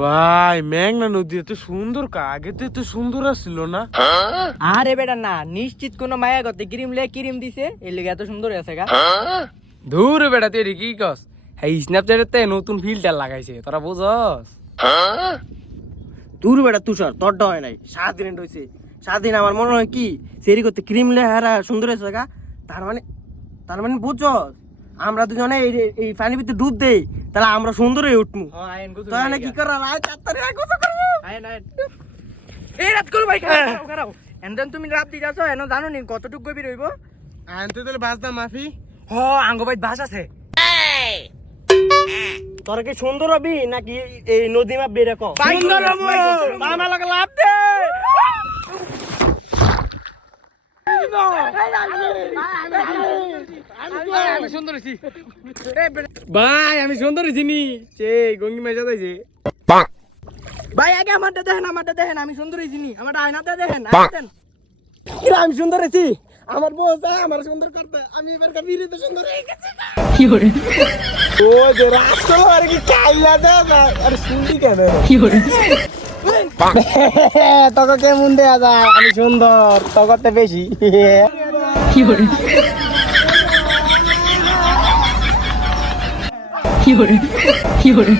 ভাই মেঘনা নদী এত সুন্দর কা আগে তো এত সুন্দর আসছিল না। আরে বেটা না, নিশ্চিত কোনো মায়া করতে ক্রিম দিছে এই লেগে এত সুন্দর আছে গা। ধুর বেটা তুই কি কস? হ্যাঁ স্ন্যাপচ্যাটে নতুন ফিল্টার লাগাইছে, তোরা বুঝস? দূর বেটা তুষার, তোরটা হয় নাই, 7 দিন হয়েছে। 7 দিন আমার মনে হয় কি সেরি করতে ক্রিম লে হারা সুন্দর আছে গা। তার মানে বুঝছস, আমরা দুজনে এই পানির ভিতরে ডুব দেই, তাহলে আমরা সুন্দর হয়ে উঠমু। তাহলে কি করার আয় চাত্তারে আয় গোসল করবো। এই রাত করো ভাই, খারাও এন্ডন তুমি রাত দি যাচ্ছ, এনো জানো নি কতটুকু গভীর হইব? আনতে তাহলে বাজদা মাফি। হ আঙ্গ ভাই বাস আছে। তোর কি সুন্দর হবি নাকি এই নদী মাপ বেরে কম? সুন্দর হবো, আমার লাগে লাভ দে। আমি সুন্দর হইছি ভাই, আমি সুন্দর হইছি নি সে গঙ্গি মেজা যাইছে। ভাই আগে আমারটা দেখেন আমি সুন্দর হইছি নি, আমারটা আয়নাতে দেখেন। আমি সুন্দর হইছি, আমার বউ চায় আমার সুন্দর করতে, আমি এবার বিরিতে সুন্দর হয়ে গেছি। কি করে ও যে রাস্তা আর কি কাইলা দে আরে শুনলি কেন? কি করে তোকে কেমন দেয়া যায়? আমি সুন্দর তোকে বেশি। কি করে কি করে